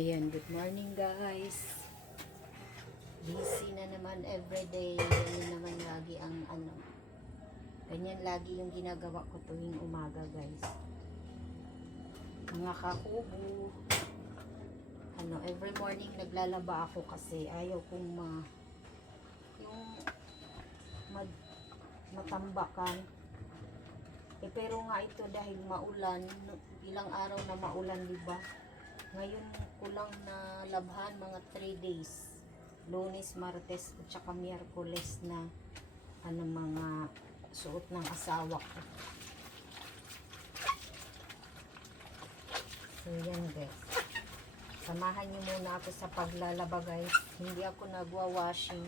Ayan, good morning guys. Busy na naman everyday. Ganyan naman lagi ang ganyan lagi yung ginagawa ko tuwing umaga guys. Mga kakubo. Every morning naglalaba ako kasi ayaw kong matambakan. Pero nga ito dahil maulan, ilang araw na maulan, diba? Ngayon ko lang na labhan mga 3 days. Lunes, Martes at saka Miyerkules na mga suot ng asawa ko. So yan guys. Samahan niyo muna ako sa paglalaba guys. Hindi ako nagwa-washing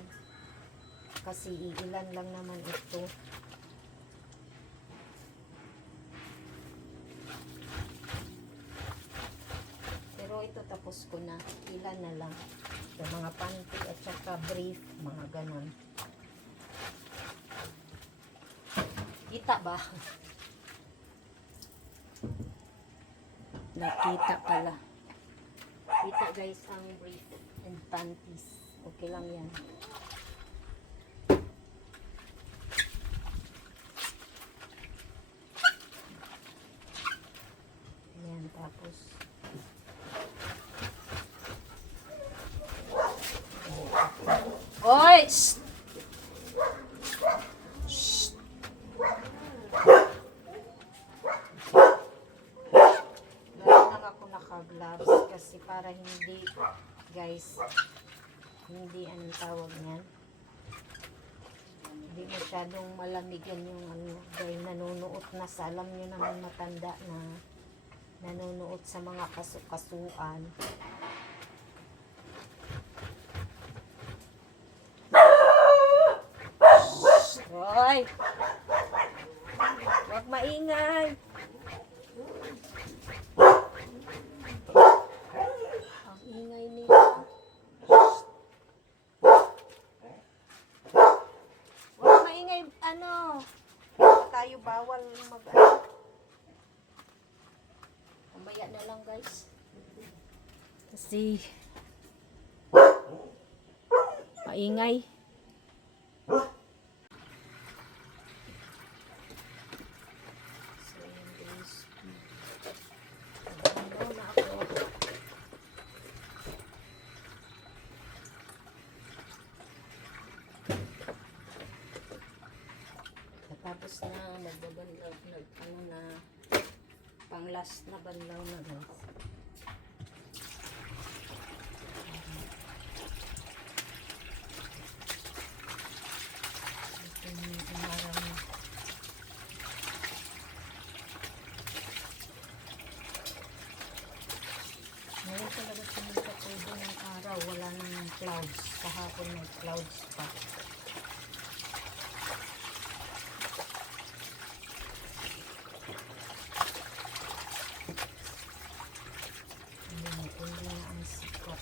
kasi ilan lang naman ito. Ito tapos ko na, ilan na lang yung mga panty at saka brief, mga ganon. Kita ba? Nakita pala. Kita guys ang brief and panties. Okay lang yan. Ayan, tapos Oy! Shh! Shh! Lalo lang ako naka-gloves kasi para hindi, guys, hindi anong tawag niyan. Hindi masyadong malamigan yung dahil nanunuot na sa, alam nyo naman matanda na nanunuot sa mga kasukasuan. Hoy! Huwag maingay! Ang ingay nila. Huwag maingay, tayo bawal mamaya na lang guys. Kasi maingay. Tapos na magbabanlaw na pang last na banlaw na guys. Ngayon talaga sumita po ng araw, wala nang clouds. Kahapon may clouds pa. Hindi na ang sikat.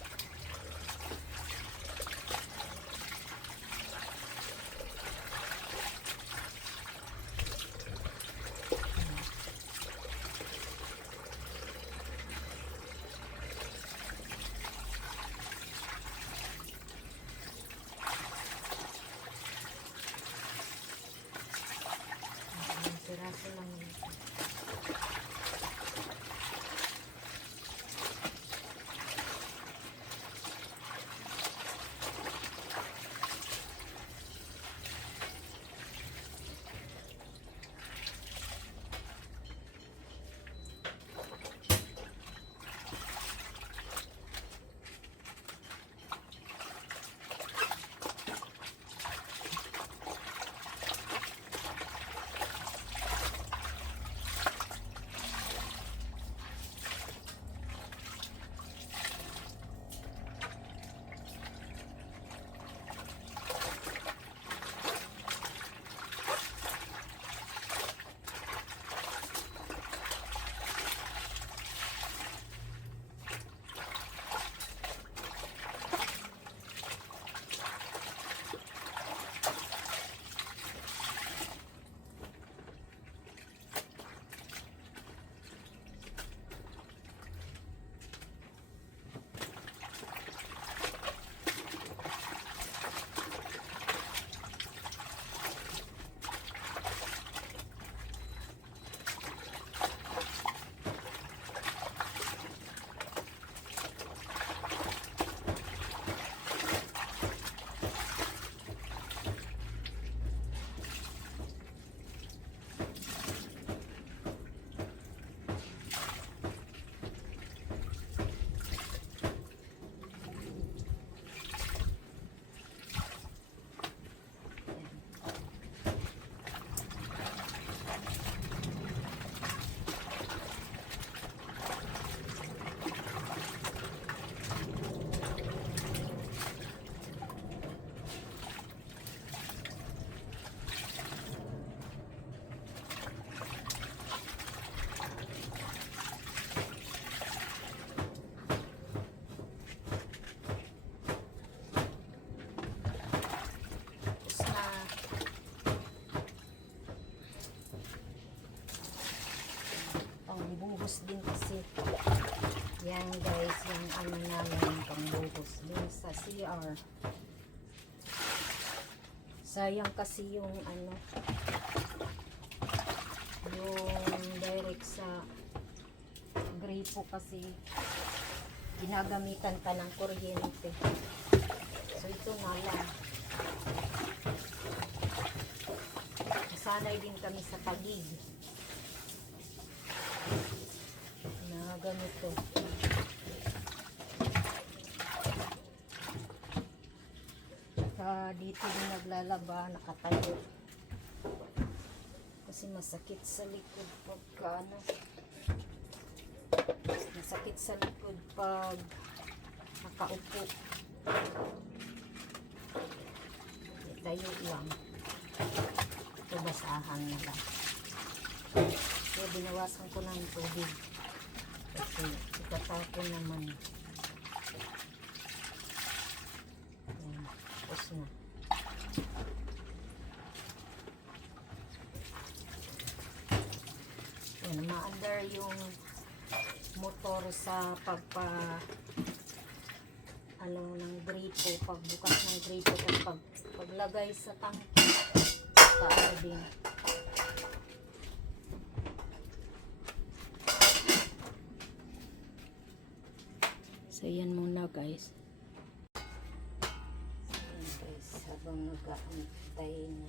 Piraso lang ito. ganito. Yan guys, yung ano namin pangbuhos dun sa CR. Sayang kasi yung ano, yung direct sa gripo kasi ginagamitan ka ng kuryente. So ito na lang. Nasanay din kami sa tagig na ganito. Dito din naglalaba, nakatayo. Kasi masakit sa likod pagka ano. Masakit sa likod pag nakaupo. Tayo lang. Ito basahan na lang. So, binawasan ko ng tubig. Kasi itatapon naman. Ayan, tapos na. Ayan, maandar yung motor sa ano ng gripo, pagbukas ng gripo at paglagay sa tangke paano din. So yan muna guys. Ayan guys, habang nag-aantay na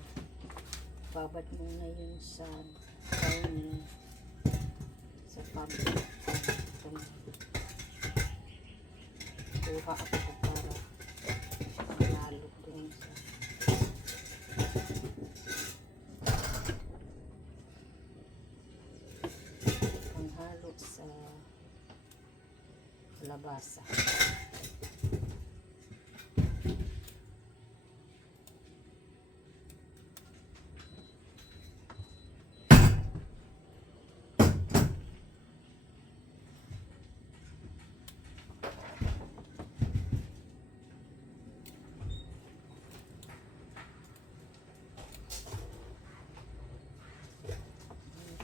babad muna yun sa downing sa public. Kuha ako para panalo dun sa panghalo sa labasa.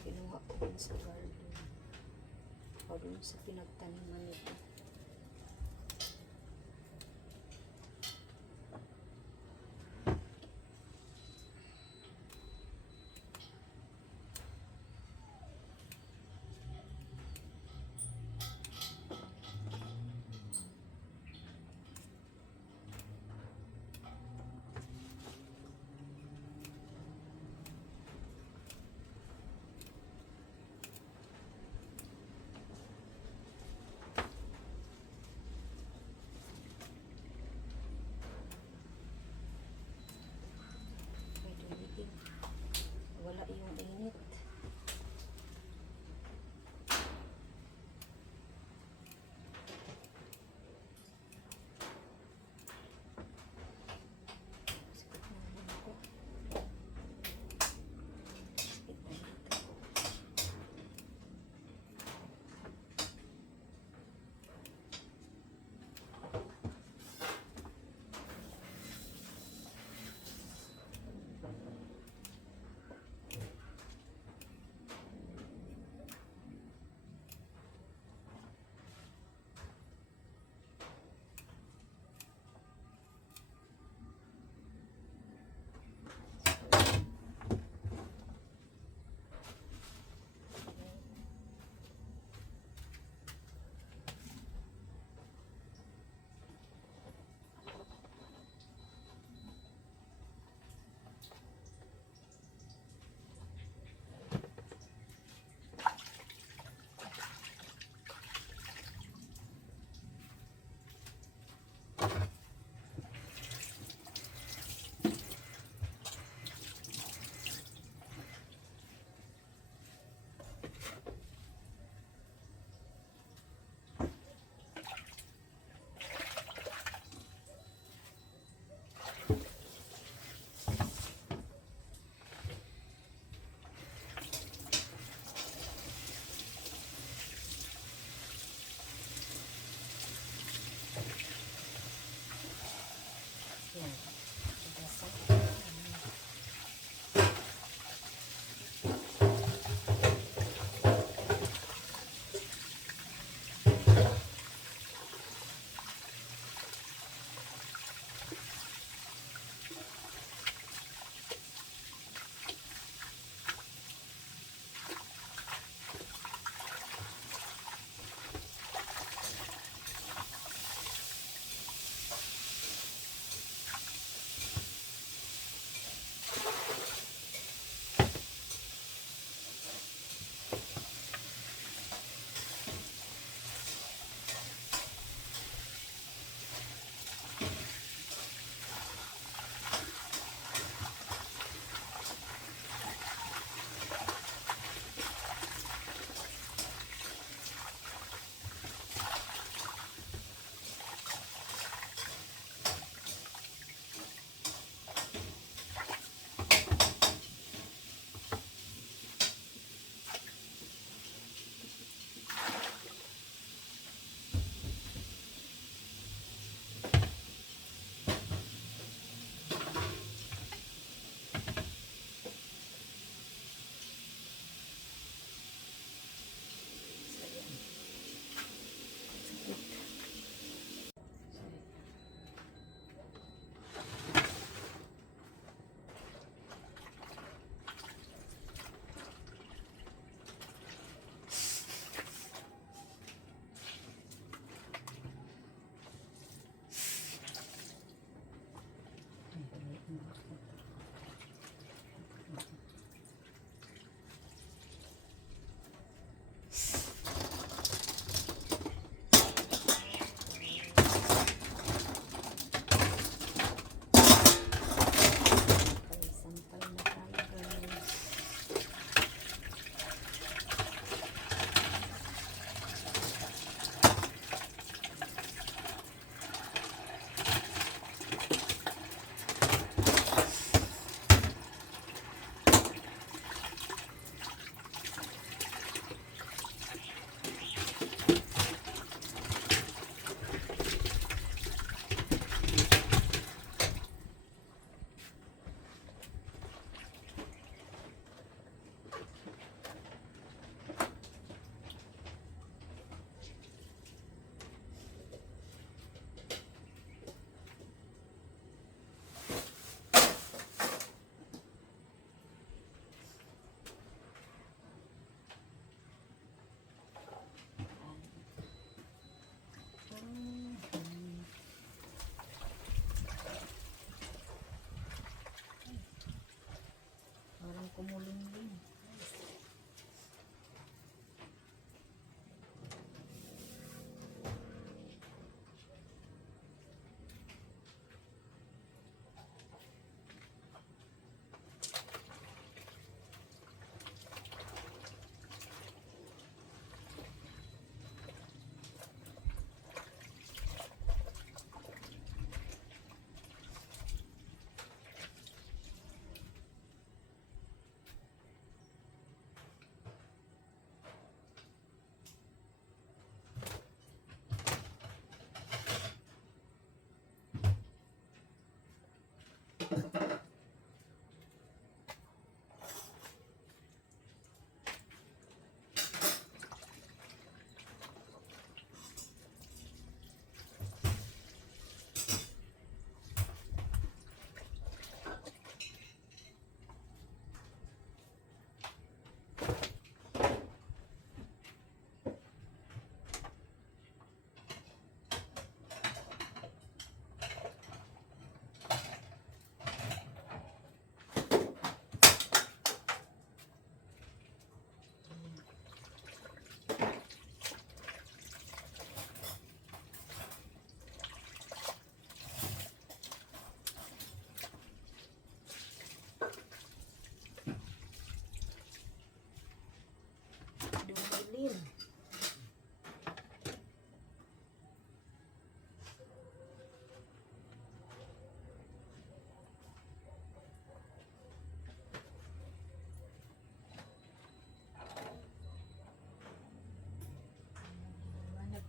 Kinuha ko dun sa garden o dun sa pinagtaniman nito.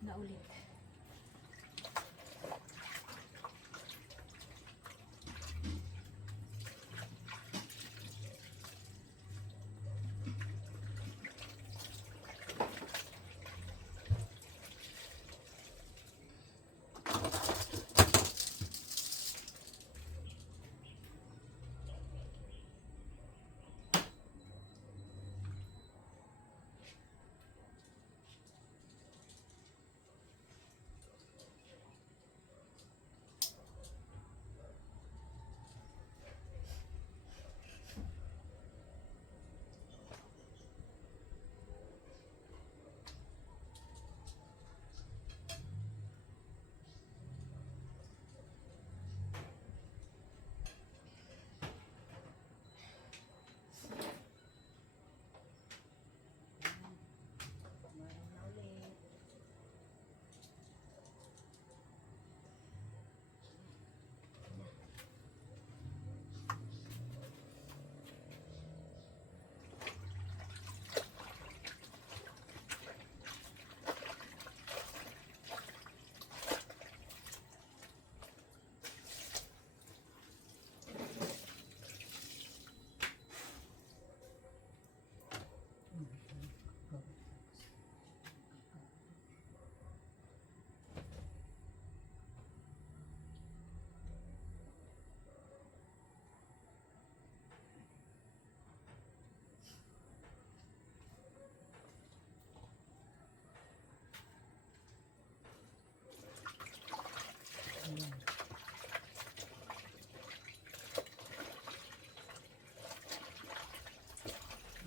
na ulit.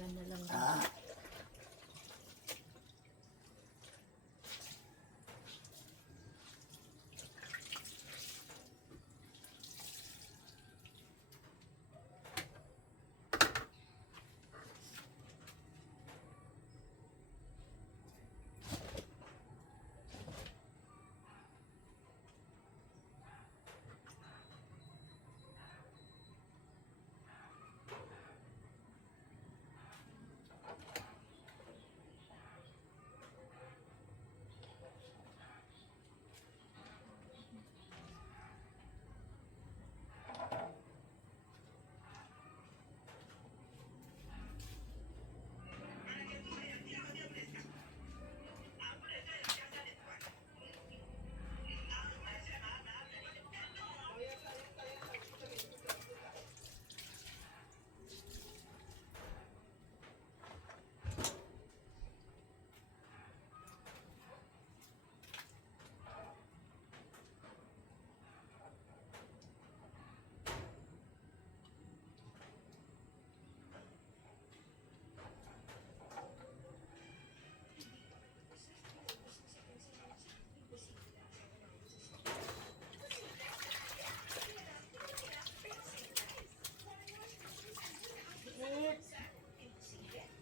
Ganda lang guys.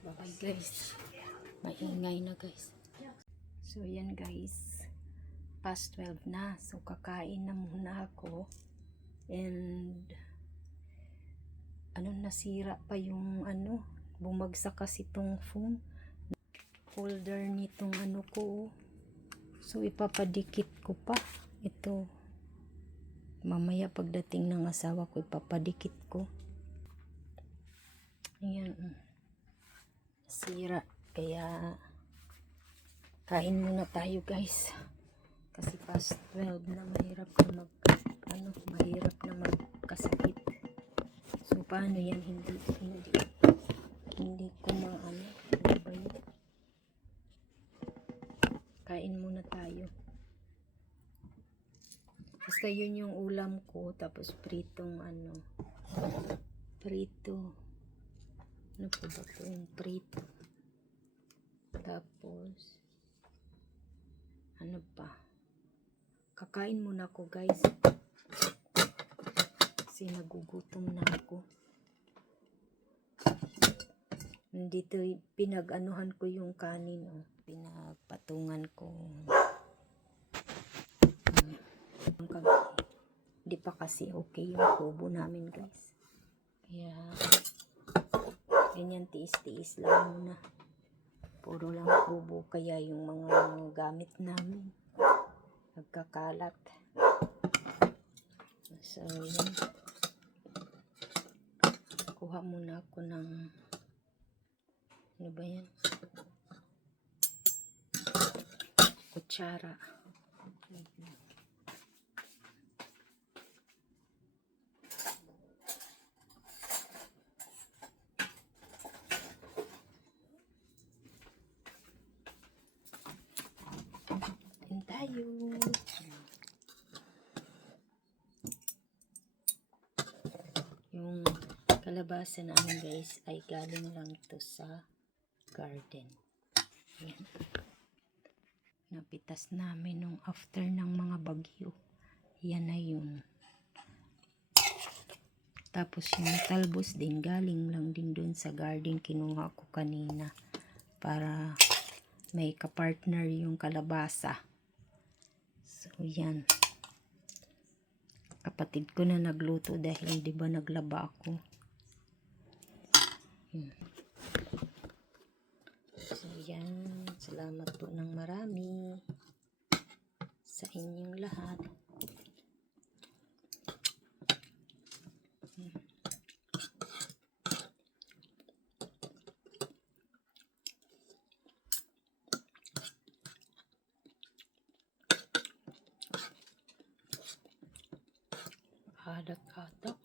Bye guys. Maingay na guys. So yan guys. Past 12 na. So kakain na muna ako. And nasira pa yung bumagsak kasi tong phone. Holder nitong ko. So ipapadikit ko pa. Ito. Mamaya pagdating ng asawa ko ipapadikit ko. Ayan. Sira. Kaya kain muna tayo guys. Kasi past 12 na mahirap na mahirap na magkasakit. So paano yan hindi ko ano ba yun? Kain muna tayo. Basta yun yung ulam ko, tapos pritong prito. Ano po ba ito? Yung prito. Tapos ano pa? Kakain muna ako guys. Kasi nagugutom na ako. Dito pinag-anuhan ko yung kanin. Pinagpatungan ko. Hindi pa kasi okay yung kubo namin guys. Kaya ganyan tiis-tiis lang muna. Puro lang kubo kaya yung mga gamit namin nagkakalat. So, yan. Kuha muna ako ng ano ba yan? Kutsara. Yan tayo. Yung kalabasa namin guys ay galing lang to sa garden. Yan. Napitas namin nung after ng mga bagyo. Yan na yun. Tapos yung talbos din galing lang din dun sa garden. Kinuha ko kanina para may kapartner yung kalabasa. So yan. Kapatid ko na nagluto dahil di ba naglaba ako. So yan. Salamat po ng marami sa inyong lahat. Adak-adak.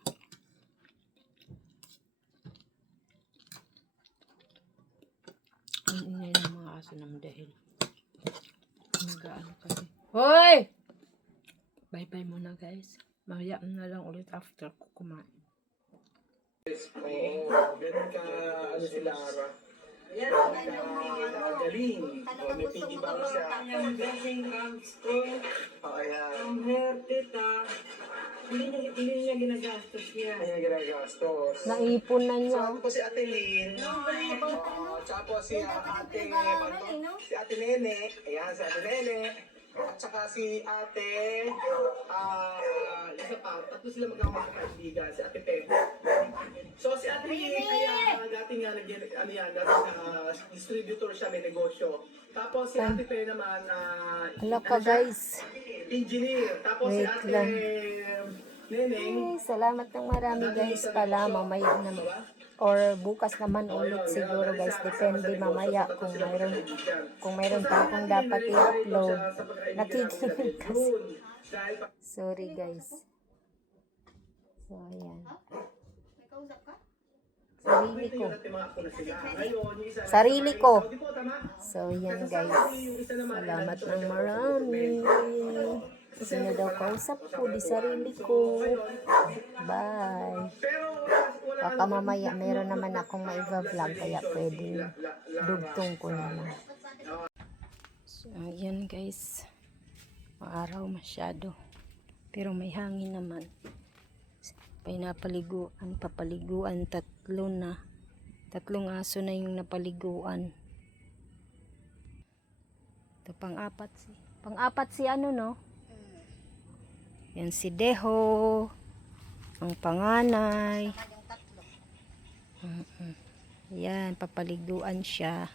Ang ingay ng mga aso ng dahil nag-aano kasi. Hoy! Bye-bye muna guys. Mamaya na lang ulit after ko kumain. Oo, ganun ka, ano sila, Ara? Yan ang kanyang Galing. May piggy bank siya. kanyang blessing comes ko. Oo, yan. Ang hair, tita. Hindi niya ginagastos yan. Kanya ginagastos. Naipon na So, niya. ano po si Ate Lynn? Tsaka po si Ate, si Ate Nene. Ayan, si Ate Nene. At saka si Ate, isa pa, tatlo sila magkakaibigan, si Ate Pepe. So si Ate Lynn, kaya dating nga, ano yan, dating distributor siya, may negosyo. Tapos si Ate Pe naman, Hala ka guys. engineer. Tapos si Wait Ate lang. Neneng, Ay, salamat ng marami guys pala. Mamaya naman. Or bukas naman ulit siguro guys. Depende mamaya kung mayroon pa akong dapat i-upload. Nakikinig kasi. Sorry guys. So ayan. Sarili ko. Sarili ko. So yan guys. Salamat ng marami. Sino daw kausap ko? Di sarili ko. Bye. Baka mamaya meron naman akong maiba-vlog kaya pwede dugtong ko naman. So yan guys. Maaraw masyado. Pero may hangin naman. Papaliguan tatlong aso na yung napaliguan. Ito pang-apat si ano no? Yan si Deho, ang panganay. Yan, papaliguan siya.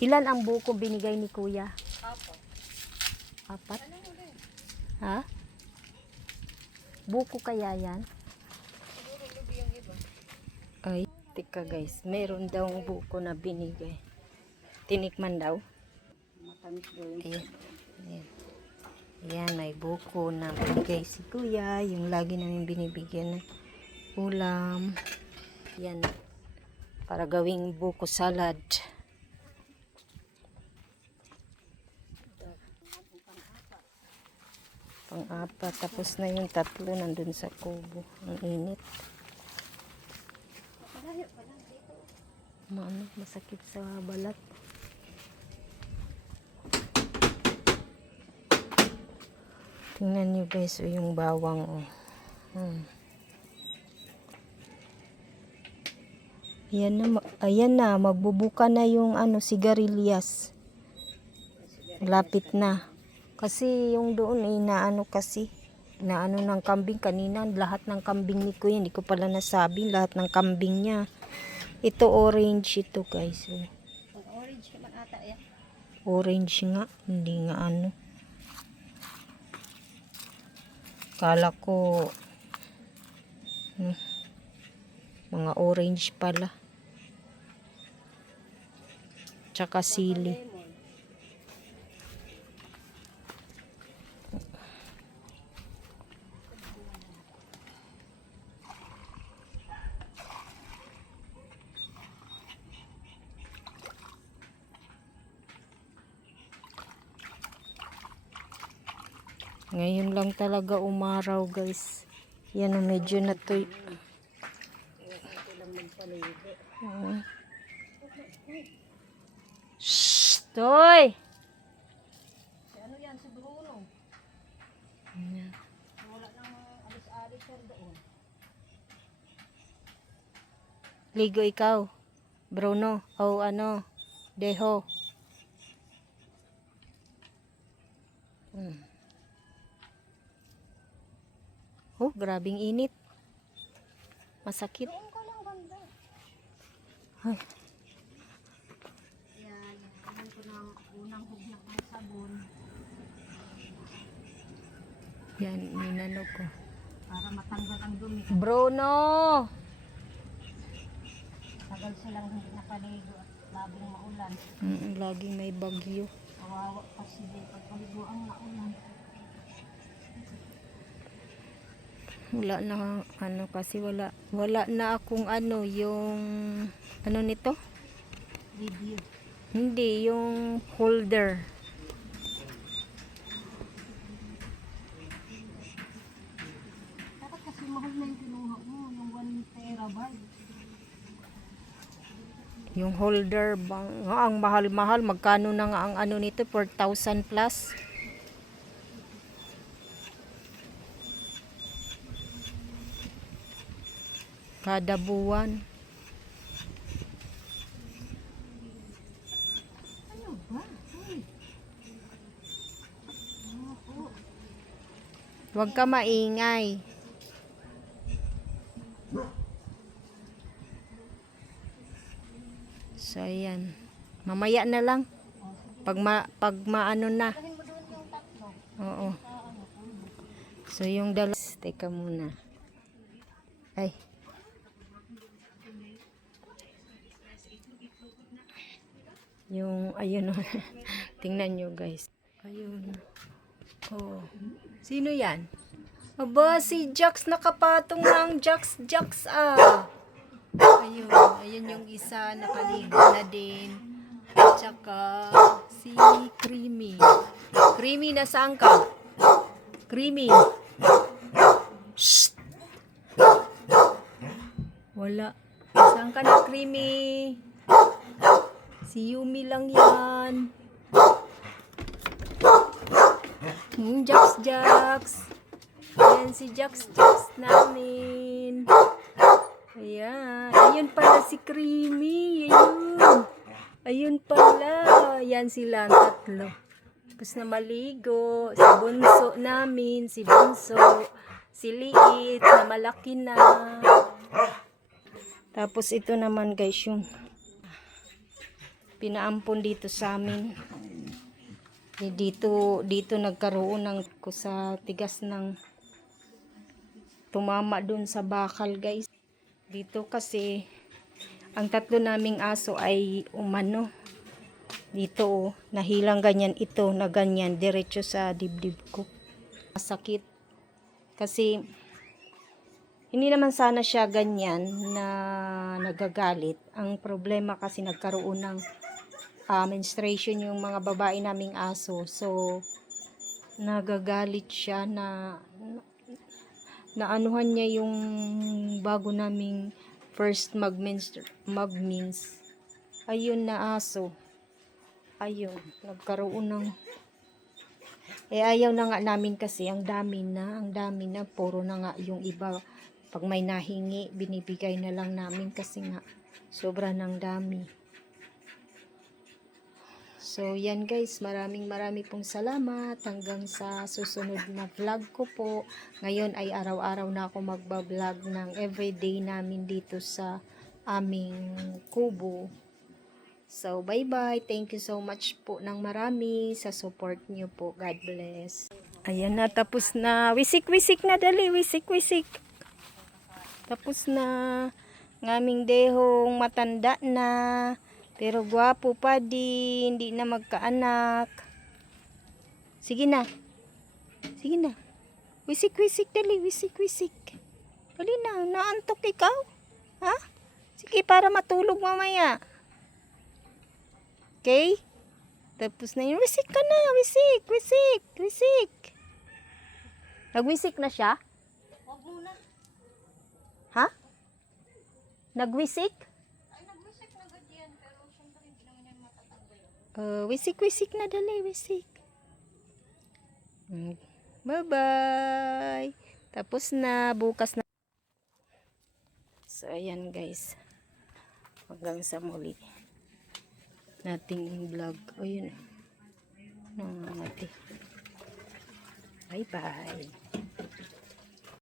Ilan ang buko binigay ni Kuya? Apat. Ha? Buko kaya yan? Ay, tika guys, meron daw buko na binigay. Tinikman daw. Ayan. Ayan. Ayan, may buko na binigay si Kuya. Yung lagi namin binibigyan ng ulam. Ayan. Para gawing buko salad. Pang-apat. Tapos na yung tatlo nandun sa kubo. Ang init. Masakit sa balat. Tingnan nyo guys, yung bawang. Ayan na, magbubuka na yung sigarilyas. Lapit na. Kasi yung doon naano kasi, na ano ng kambing kanina, lahat ng kambing ni Kuya, hindi ko pala nasabi lahat ng kambing niya. Ito orange ito guys. Oh. Orange naman ata yan. Orange nga, hindi nga ano. Kala ko mga orange pala. Tsaka sili. Ngayon lang talaga umaraw guys. Yan o, medyo na to. Shhh! Toy! Ano yan, si Bruno? Wala nang alis-alis doon. Ligo ikaw. Bruno. O ano. Deho. Oh, grabing init. Masakit. Doon ka lang banda. Ay. Yan, yan ko ng unang hugnak ng sabon. Yan, ninano ko. Para matanggal ang dumi. Bruno! Tagal silang hindi nakaligo at labing maulan. Laging may bagyo. Kawawa kasi din pagpaligo ang maulan. Wala na ano kasi wala na akong ano yung ano nito? Video. Hindi yung holder. Dapat kasi mahal na yung kinuha mo, yung 1 terabyte. Yung holder bang ang mahal-mahal, magkano na nga ang ano nito, 4,000 plus. Kada buwan. Ano ba? Ay. Huwag ka maingay. So ayan. Mamaya na lang. Pag maano na. Dahin mo doon yung tatlo. Oo. So yung teka muna. Ay. Yung ayun oh. Tingnan nyo guys. Ayun. Oh. Sino yan? Aba, si Jax, nakapatong na ang Jax ah. Ayun, ayun yung isa, nakaligo na din. At saka si Creamy. Creamy, nasaan ka? Creamy. Shh. Wala. Nasaan ka na, Creamy? Si Yumi lang yan. Jax. Ayan si Jax namin. Ayan. Ayun pala si Creamy. Ayun pala. Ayan sila ang tatlo. Tapos na maligo. Si Bunso namin. Si Bunso. Si Liit na malaki na. Tapos ito naman guys yung pinaampon dito sa amin. Dito nagkaroon ng sa tigas ng tumama dun sa bakal guys. Dito kasi ang tatlo naming aso ay umano. Dito nahilang ganyan ito na ganyan diretso sa dibdib ko. Masakit. Kasi hindi naman sana siya ganyan na nagagalit. Ang problema kasi nagkaroon ng menstruation yung mga babae naming aso. So, nagagalit siya na anuhan niya yung bago naming first mag-mins. Ayun na aso. Ayun, nagkaroon ng ayaw na nga namin kasi ang dami na, puro na nga yung iba. Pag may nahingi, binibigay na lang namin kasi nga sobra ng dami. So, yan guys, maraming pong salamat. Hanggang sa susunod na vlog ko po. Ngayon ay araw-araw na ako magbablog ng everyday namin dito sa aming kubo. So, bye-bye. Thank you so much po ng marami sa support niyo po. God bless. Ayan na, tapos na. Wisik-wisik na, dali. Wisik-wisik. Tapos na. Ng aming dehong matanda na. Pero gwapo pa din, hindi na magkaanak. Sige na. Sige na. Wisik-wisik dali, wisik-wisik. Dali na, naantok ikaw? Ha? Sige, para matulog mamaya. Okay? Tapos na yun, wisik ka na, wisik, wisik, wisik. Nagwisik na siya? Wag muna. Ha? Nagwisik? Nag-wisik na agad yan, pero syempre hindi naman yan matatanggal. Wisik-wisik na dali, wisik. Bye-bye. Tapos na, bukas na. So, ayan guys. Hanggang sa muli. Nating vlog. O, yun. Nangangati. Bye-bye.